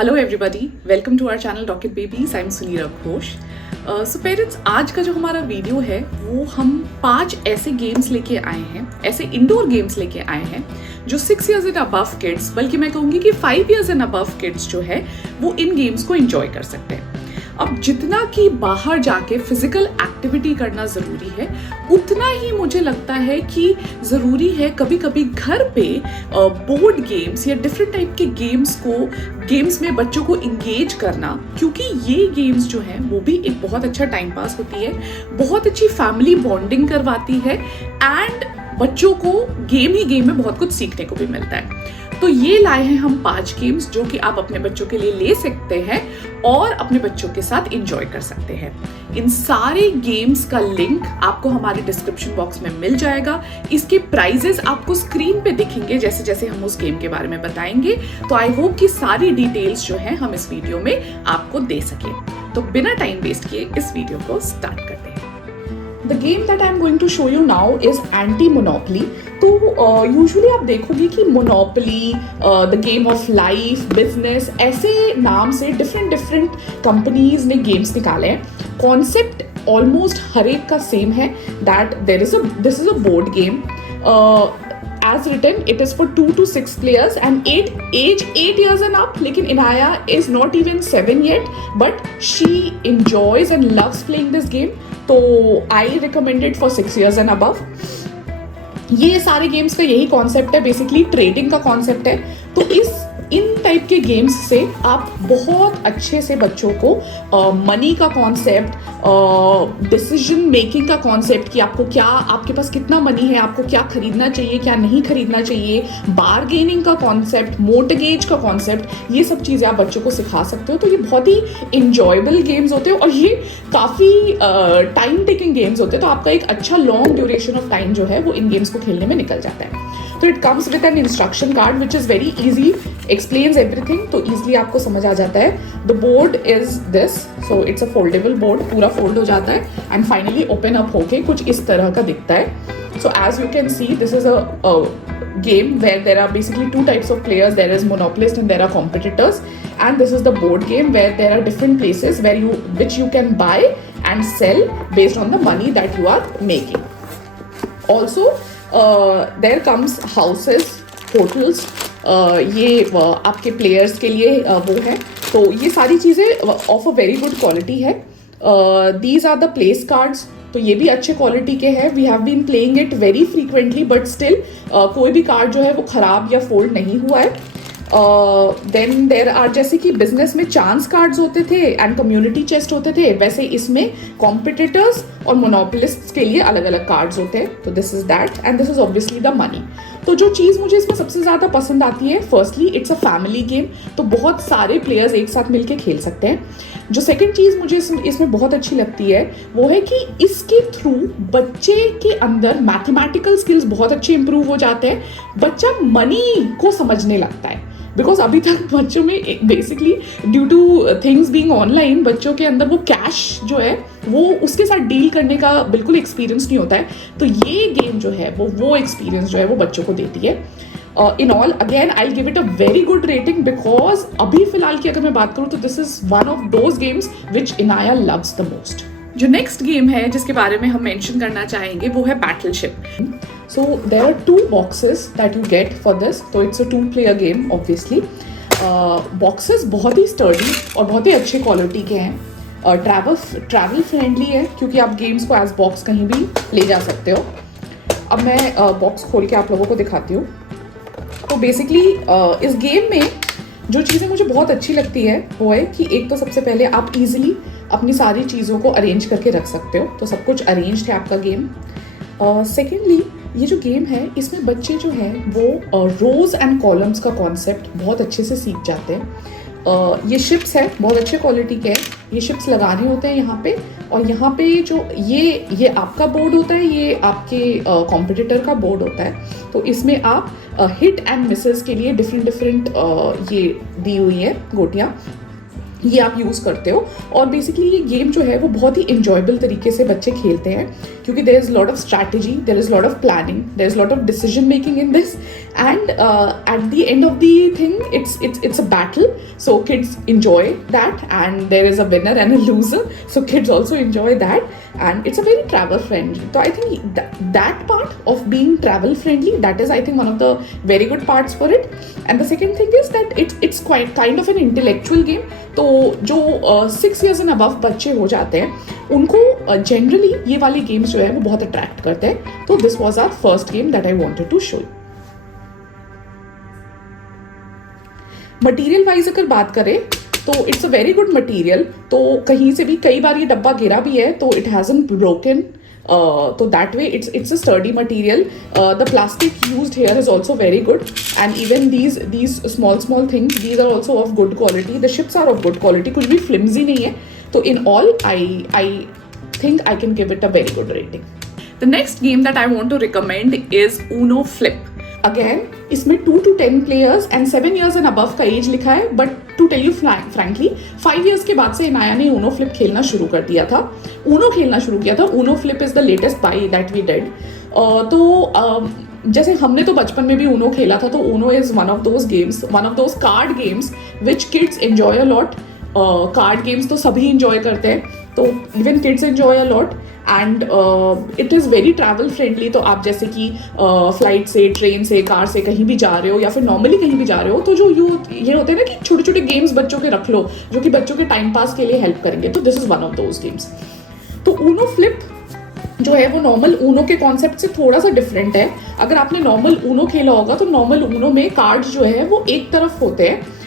Hello everybody, welcome to our channel rocket babies. I am Sunira Ghosh. So parents, आज का जो हमारा वीडियो है वो हम 5 ऐसे गेम्स लेके आए हैं, ऐसे इंडोर गेम्स लेके आए हैं जो 6 years एंड अबव किड्स, बल्कि मैं कहूँगी कि 5 years एंड अबव किड्स जो है वो इन गेम्स को एंजॉय कर सकते हैं। अब जितना कि बाहर जाके फिजिकल एक्टिविटी करना ज़रूरी है, उतना ही मुझे लगता है कि ज़रूरी है कभी कभी घर पे बोर्ड गेम्स या डिफरेंट टाइप के गेम्स में बच्चों को इंगेज करना, क्योंकि ये गेम्स जो हैं वो भी एक बहुत अच्छा टाइम पास होती है, बहुत अच्छी फैमिली बॉन्डिंग करवाती है एंड बच्चों को गेम में बहुत कुछ सीखने को भी मिलता है। तो ये लाए हैं हम 5 गेम्स जो कि आप अपने बच्चों के लिए ले सकते हैं और अपने बच्चों के साथ एंजॉय कर सकते हैं। इन सारे गेम्स का लिंक आपको हमारे डिस्क्रिप्शन बॉक्स में मिल जाएगा। इसके प्राइजेस आपको स्क्रीन पे दिखेंगे जैसे जैसे हम उस गेम के बारे में बताएंगे। तो आई होप कि सारी डिटेल्स जो है हम इस वीडियो में आपको दे सकें। तो बिना टाइम वेस्ट किए इस वीडियो को स्टार्ट करते हैं। The game that I'm going to show you now is Anti-Monopoly. तो यूजुअली आप देखोगे कि monopoly, the game of life, business, ऐसे नाम से डिफरेंट कंपनीज ने गेम्स निकाले हैं। कॉन्सेप्ट ऑलमोस्ट हर एक का सेम है, that this is a board game. As written, it is for 2 to 6 players and age 8 years and up. लेकिन Inaya is not even 7 yet, but she enjoys and loves playing this game. तो I recommend it for 6 years and above. ये सारे games का यही concept है, basically trading का concept है। तो इन टाइप के गेम्स से आप बहुत अच्छे से बच्चों को मनी का कॉन्सेप्ट, डिसीजन मेकिंग का कॉन्सेप्ट कि आपके पास कितना मनी है, आपको क्या खरीदना चाहिए, क्या नहीं खरीदना चाहिए, बारगेनिंग का कॉन्सेप्ट, मोर्टगेज का कॉन्सेप्ट, ये सब चीज़ें आप बच्चों को सिखा सकते हो। तो ये बहुत ही इंजॉयबल गेम्स होते हैं और ये काफ़ी टाइम टेकिंग गेम्स होते हैं। तो आपका एक अच्छा लॉन्ग ड्यूरेशन ऑफ टाइम जो है वो इन गेम्स को खेलने में निकल जाता है। तो it comes with an instruction card which is very easy, explains everything, तो ईजिली आपको समझ आ जाता है। The board is this, so it's a foldable board, पूरा फोल्ड हो जाता है एंड फाइनली ओपन अप होके कुछ इस तरह का दिखता है। So as you can see, this is a game where there are basically 2 types of players. There is monopolist and there are competitors, and this is the board game where there are different places which you can buy and sell based on the money that you are making. Also there comes houses, hotels, ये आपके players के लिए वो है। तो ये सारी चीज़ें of a very good quality है। These are the place cards, तो ये भी अच्छे क्वालिटी के हैं। We have been playing it very frequently, but still कोई भी कार्ड जो है वो खराब या फोल्ड नहीं हुआ है। देन देर आर, जैसे कि बिजनेस में चांस कार्ड्स होते थे एंड कम्युनिटी चेस्ट होते थे, वैसे इसमें कॉम्पिटिटर्स और मोनोपोलिस्ट्स के लिए अलग अलग कार्ड्स होते हैं। तो this is that and this is obviously the money. तो जो चीज़ मुझे इसमें सबसे ज़्यादा पसंद आती है, firstly it's a family game, तो बहुत सारे प्लेयर्स एक साथ मिलकर खेल सकते हैं। जो सेकंड चीज़ मुझे इसमें बहुत अच्छी लगती है वो है कि इसके थ्रू बच्चे के अंदर मैथमेटिकल स्किल्स बहुत अच्छे इंप्रूव हो जाते हैं। बच्चा मनी को समझने लगता है, बिकॉज अभी तक बच्चों में basically due two things being online बच्चों के अंदर वो कैश जो है वो उसके साथ डील करने का बिल्कुल एक्सपीरियंस नहीं होता है। तो ये गेम जो है वो एक्सपीरियंस जो है वो बच्चों को देती है। In all again I give it a very good rating, because अभी फिलहाल की अगर मैं बात करूँ तो this is one of those games which Inaya loves the most. जो नेक्स्ट गेम है जिसके बारे में हम मेंशन करना चाहेंगे वो है battleship. So there are 2 boxes that you get for this. So it's a 2-player game obviously. Boxes बहुत ही sturdy और बहुत ही अच्छे क्वालिटी के हैं। ट्रैवल फ्रेंडली है क्योंकि आप गेम्स को एज बॉक्स कहीं भी ले जा सकते हो। अब मैं बॉक्स खोल के आप लोगों को दिखाती हूँ। तो बेसिकली इस गेम में जो चीज़ें मुझे बहुत अच्छी लगती है वो है कि एक तो सबसे पहले आप इजीली अपनी सारी चीज़ों को अरेंज करके रख सकते हो, तो सब कुछ अरेंज्ड है आपका गेम। सेकेंडली ये जो गेम है इसमें बच्चे जो हैं वो रोज एंड कॉलम्स का कॉन्सेप्ट बहुत अच्छे से सीख जाते हैं। ये शिप्स है, बहुत अच्छे क्वालिटी के हैं। ये शिप्स लगाने होते हैं यहाँ पे, और यहाँ पे जो ये आपका बोर्ड होता है, ये आपके कॉम्पिटिटर का बोर्ड होता है। तो इसमें आप हिट एंड मिसेस के लिए डिफरेंट ये दी हुई है गोटियाँ। ये आप यूज़ करते हो। और बेसिकली ये गेम जो है वो बहुत ही इंजॉयबल तरीके से बच्चे खेलते हैं, क्योंकि there is lot of strategy, there is lot of planning, there is lot of decision making in this, and at the end of the thing it's a battle, so kids enjoy that, and there is a winner and a loser, so kids also enjoy that, and it's a very travel friendly. So I think that part of being travel friendly, that is I think one of the very good parts for it. And the second thing is that it's quite kind of an intellectual game. तो जो 6 years and above बच्चे हो जाते हैं उनको generally ये वाले games जो है वो बहुत अट्रैक्ट करते हैं। तो this was our first game that I wanted to show. Material wise अगर बात करें तो it's a very good material. तो कहीं से भी कई बार ये डब्बा गिरा भी है तो it hasn't broken, so that way it's a sturdy material. The plastic used here is also very good, and even these small things, these are also of good quality. The ships are of good quality, कुछ भी flimsy नहीं है। तो in all I think I can give it a very good rating. The next game that I want to recommend is Uno Flip. Again, इसमें 2 to 10 players and 7 years and above का age लिखा है, but to tell you frankly 5 years के बाद से इनाया ने Uno flip खेलना शुरू कर दिया था, ऊनो खेलना शुरू किया था। Uno flip is the latest buy that we did. तो जैसे हमने तो बचपन में भी ऊनो खेला था, तो Uno is one of those games, one of those card games which kids enjoy a lot. Card games तो सभी इंजॉय करते हैं, तो even kids enjoy a lot, and it is very travel friendly. तो आप जैसे कि फ्लाइट से, ट्रेन से, कार से कहीं भी जा रहे हो या फिर नॉर्मली कहीं भी जा रहे हो, तो जो ये होते हैं ना कि छोटे छोटे गेम्स बच्चों के रख लो जो कि बच्चों के टाइम पास के लिए हेल्प करेंगे, तो this is one of those games. तो ऊनो फ्लिप जो है वो नॉर्मल ऊनो के कॉन्सेप्ट से थोड़ा सा डिफरेंट है। अगर आपने नॉर्मल ऊनो खेला होगा तो नॉर्मल ऊनो में कार्ड्स जो है वो एक तरफ होते हैं।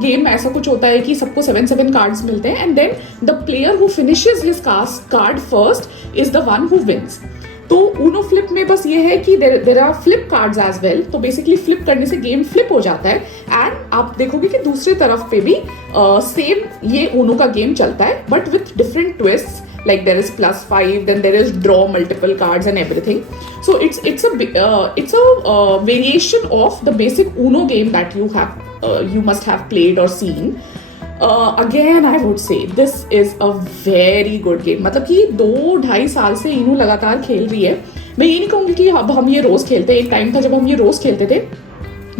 गेम ऐसा कुछ होता है कि सबको 7 कार्ड्स मिलते हैं, and then the player who finishes his card first is the one who wins. तो ऊनो फ्लिप में बस ये है कि there are flip cards as well. तो बेसिकली फ्लिप करने से गेम फ्लिप हो जाता है, एंड आप देखोगे कि दूसरी तरफ पे भी सेम ये ऊनो का गेम चलता है, but with different twist. Like there is +5, then there is draw multiple cards and everything. So it's a variation of the basic Uno game that you must have played or seen. Again, I would say this is a very good game. मतलब कि 2-2.5 साल से इनू लगातार खेल रही है। मैं ये नहीं कहूँगी कि अब हम ये रोज खेलते हैं, एक टाइम था जब हम ये रोज खेलते थे,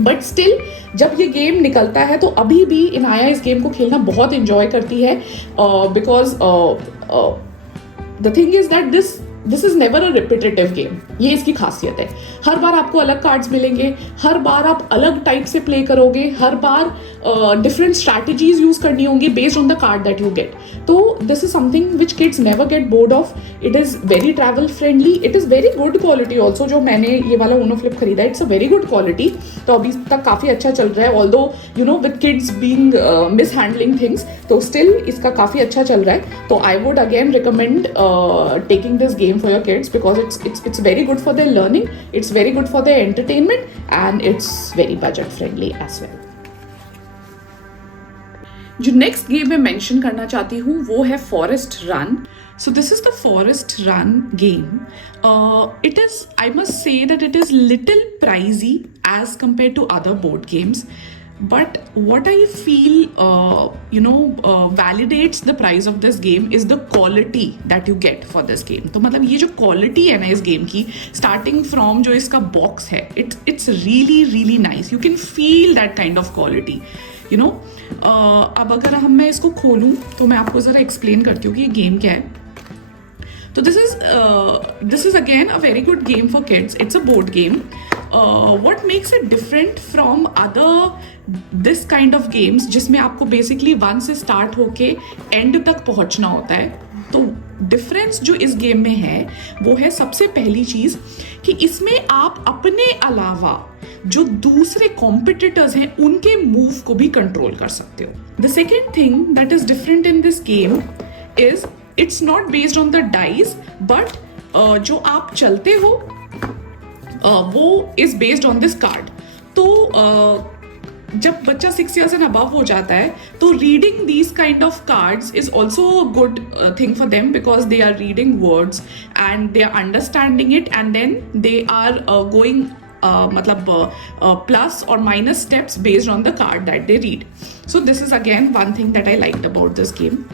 बट स्टिल जब ये गेम निकलता है तो अभी भी इनाया इस गेम को खेलना बहुत इंजॉय करती है, because the thing is that this is never a repetitive game. ये इसकी खासियत है। हर बार आपको अलग कार्ड्स मिलेंगे, हर बार आप अलग टाइप से प्ले करोगे, हर बार डिफरेंट स्ट्रैटेजीज यूज करनी होंगी based on the card that you get. तो this is something which kids never get bored of. It is very travel friendly, it is very good quality also. जो मैंने ये वाला ऊनो फ्लिप खरीदा है, it's a very good quality. तो अभी तक काफ़ी अच्छा चल रहा है, although you know with kids being mishandling things, तो स्टिल इसका काफ़ी अच्छा चल रहा है। तो I would again recommend taking this game for your kids, because it's very good for their learning, it's very good for their entertainment, and it's very budget friendly as well. जो next game मैं mention करना चाहती हूँ वो है forest run. So this is the Forest Run game. It is, I must say that it is little pricey as compared to other board games. But what I feel, validates the price of this game is the quality that you get for this game. तो मतलब ये जो quality है ना इस game की, starting from जो इसका box है, it's really really nice. You can feel that kind of quality. You know, अब अगर मैं इसको खोलूँ तो मैं आपको ज़रा explain करती हूँ कि ये game क्या है। So this is again a very good game for kids. It's a board game. What makes it different from other this kind of games जिसमें आपको basically 1 से start होके end तक पहुंचना होता है, तो डिफरेंस जो इस गेम में है वो है सबसे पहली चीज कि इसमें आप अपने अलावा जो दूसरे कॉम्पिटिटर्स हैं उनके मूव को भी कंट्रोल कर सकते हो। The second thing that is different in this game is it's not based on the dice, but जो आप चलते हो वो is based on this card. तो जब बच्चा 6 years and above हो जाता है तो reading these kind of cards is also good thing for them, because they are reading words and they are understanding it, and then they are going मतलब plus or minus steps based on the card that they read. So this is again one thing that I liked about this game.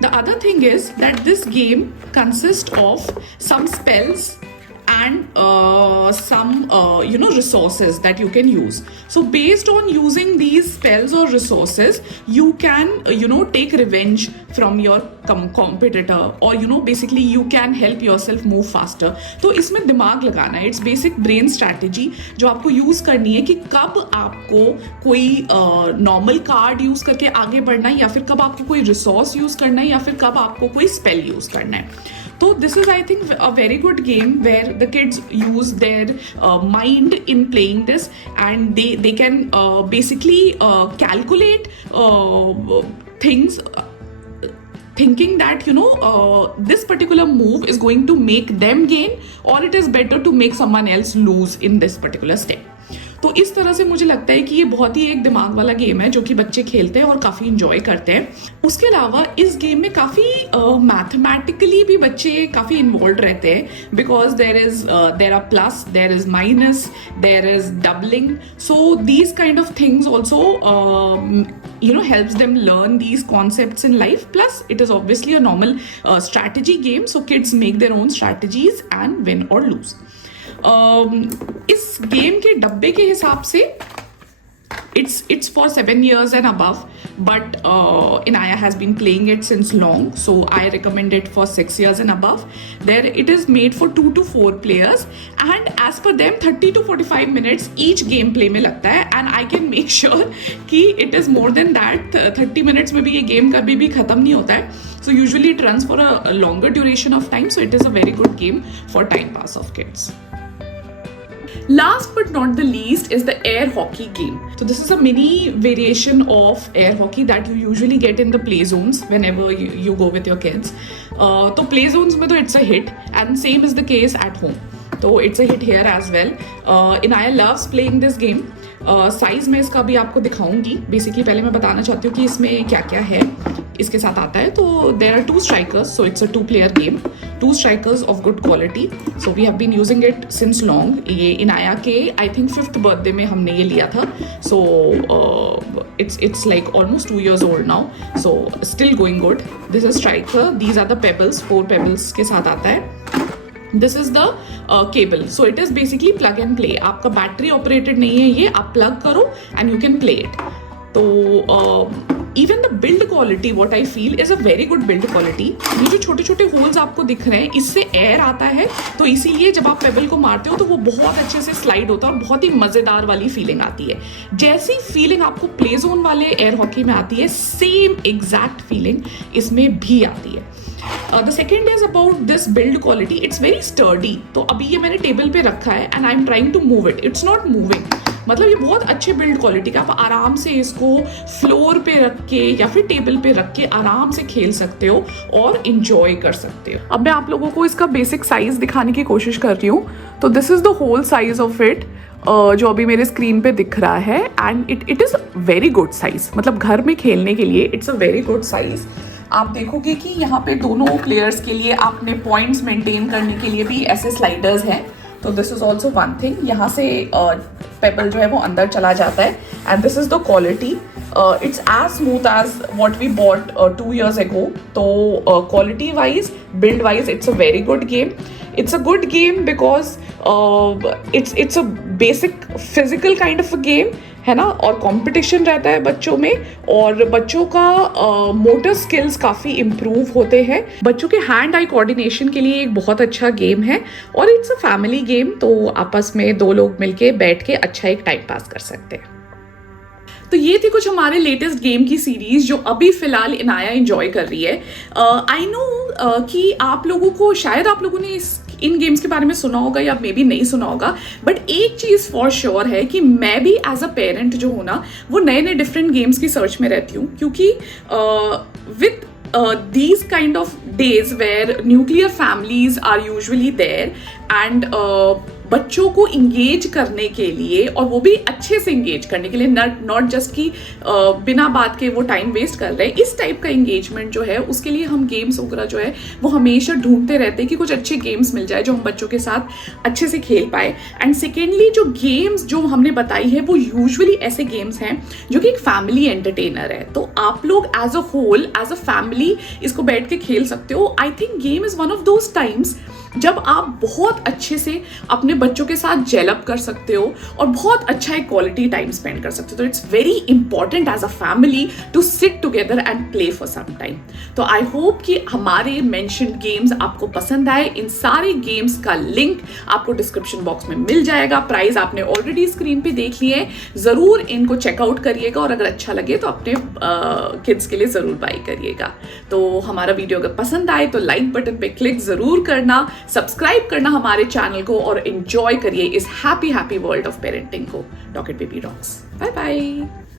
The other thing is that this game consists of some spells and some resources that you can use. So based on using these spells or resources, you can take revenge from your competitor, or basically you can help yourself move faster. तो इसमें दिमाग लगाना है, it's basic brain strategy जो आपको use करनी है कि कब आपको कोई नॉर्मल कार्ड यूज करके आगे बढ़ना है, या फिर कब आपको कोई रिसोर्स यूज करना है, या फिर कब आपको कोई स्पेल यूज करना है. So this is, I think, a very good game where the kids use their mind in playing this, and they can basically calculate things, thinking that this particular move is going to make them gain, or it is better to make someone else lose in this particular step. तो इस तरह से मुझे लगता है कि ये बहुत ही एक दिमाग वाला गेम है जो कि बच्चे खेलते हैं और काफ़ी इंजॉय करते हैं. उसके अलावा इस गेम में काफ़ी मैथमेटिकली भी बच्चे काफ़ी इन्वॉल्व रहते हैं, because there are plus, there is minus, there is doubling. So these kind of things also helps them learn these concepts in life. Plus it is obviously a normal strategy game, so kids make their own strategies and win or lose. इस game के डब्बे के हिसाब से it's for 7 years and above, but Inaya has been playing it since long, so I recommend it for 6 years and above. There it is made for 2 to 4 players, and as per them 30 to 45 minutes each gameplay में लगता है, and I can make sure कि it is more than that. 30 minutes में भी ये game कभी भी ख़त्म नहीं होता है. So usually it runs for a longer duration of time, so it is a very good game for time pass of kids. Last but not the least is the air hockey game. So this is a mini variation of air hockey that you usually get in the play zones whenever you go with your kids. तो play zones में तो it's a hit, and same is the case at home. तो it's a hit here as well. Inaya loves playing this game. Size में इसका भी आपको दिखाऊंगी. Basically पहले मैं बताना चाहती हूँ कि इसमें क्या क्या है इसके साथ आता है. तो there are 2 strikers, so it's a 2-player game. 2 strikers of good quality. So we have been using it since long. ये इनाया के आई थिंक 5th बर्थडे में हमने ये लिया था. सो it's like almost 2 years old now, so still going good. This is striker. These are the pebbles. 4 pebbles के साथ आता है. This is the cable. So it is basically plug and play. आपका बैटरी ऑपरेटेड नहीं है ये, आप plug करो and you can play it. तो even the build quality, what I feel is a very good build quality. ये जो छोटे छोटे होल्स आपको दिख रहे हैं, इससे एयर आता है, तो इसीलिए जब आप पेबल को मारते हो तो वो बहुत अच्छे से स्लाइड होता है और बहुत ही मज़ेदार वाली फीलिंग आती है. जैसी फीलिंग आपको प्ले जोन वाले एयर हॉकी में आती है, सेम एग्जैक्ट फीलिंग इसमें भी आती है. The second is about this build quality. It's very sturdy. तो अभी ये मैंने टेबल पे रखा है and I'm trying to move it. It's not moving. मतलब ये बहुत अच्छे बिल्ड क्वालिटी का, आप आराम से इसको फ्लोर पे रख के या फिर टेबल पे रख के आराम से खेल सकते हो और इंजॉय कर सकते हो. अब मैं आप लोगों को इसका बेसिक साइज दिखाने की कोशिश कर रही हूँ. तो this is the whole size of it जो अभी मेरे स्क्रीन पे दिख रहा है, and it is very good size. मतलब घर में खेलने के लिए it's a very good size. आप देखोगे कि यहाँ पे दोनों प्लेयर्स के लिए आपने पॉइंट्स मेंटेन करने के लिए भी ऐसे स्लाइडर्स हैं. तो this is also one thing. यहाँ से पेबल जो है वो अंदर चला जाता है, and this is the quality. It's as smooth as what we bought 2 years ago. तो quality wise, build wise, it's a very good game. It's a good game because it's a basic physical kind of a game, है ना. और competition रहता है बच्चों में, और बच्चों का मोटर स्किल्स काफ़ी इम्प्रूव होते हैं. बच्चों के हैंड आई कोऑर्डिनेशन के लिए एक बहुत अच्छा गेम है, और इट्स अ फैमिली गेम. तो आपस में 2 लोग मिलके बैठ के अच्छा एक टाइम पास कर सकते हैं. तो ये थी कुछ हमारे लेटेस्ट गेम की सीरीज जो अभी फिलहाल इनाया एंजॉय कर रही है. आई नो कि आप लोगों को, शायद आप लोगों ने इन गेम्स के बारे में सुना होगा या मे बी नहीं सुना होगा, बट एक चीज़ फॉर श्योर है कि मैं भी एज अ पेरेंट जो हूँ ना, वो नए नए डिफरेंट गेम्स की सर्च में रहती हूँ. क्योंकि with these kind of days where nuclear families are usually there, and बच्चों को इंगेज करने के लिए, और वो भी अच्छे से इंगेज करने के लिए, नॉट जस्ट कि बिना बात के वो टाइम वेस्ट कर रहे हैं, इस टाइप का इंगेजमेंट जो है उसके लिए हम गेम्स वगैरह जो है वो हमेशा ढूंढते रहते हैं कि कुछ अच्छे गेम्स मिल जाए जो हम बच्चों के साथ अच्छे से खेल पाए। एंड सेकेंडली जो गेम्स जो हमने बताई है वो यूजुअली ऐसे गेम्स हैं जो कि एक फैमिली एंटरटेनर है, तो आप लोग as a whole, as a family इसको बैठ के खेल सकते हो। I think game is one of those times जब आप बहुत अच्छे से अपने बच्चों के साथ जेलअप कर सकते हो और बहुत अच्छा एक क्वालिटी टाइम स्पेंड कर सकते हो। तो it's very important as a family to sit together and play for some time. तो आई होप कि हमारे मेंशन्ड गेम्स आपको पसंद आए। इन सारे गेम्स का लिंक आपको डिस्क्रिप्शन बॉक्स में मिल जाएगा। प्राइस आपने ऑलरेडी स्क्रीन पे देख लिए हैं, जरूर इनको चेकआउट करिएगा और अगर अच्छा लगे तो अपने किड्स के लिए जरूर बाय करिएगा। तो हमारा वीडियो अगर पसंद आए तो लाइक बटन पे क्लिक जरूर करना, सब्सक्राइब करना हमारे चैनल को और एंजॉय करिए इस हैप्पी वर्ल्ड ऑफ पेरेंटिंग को। Rocket baby rocks. Bye bye.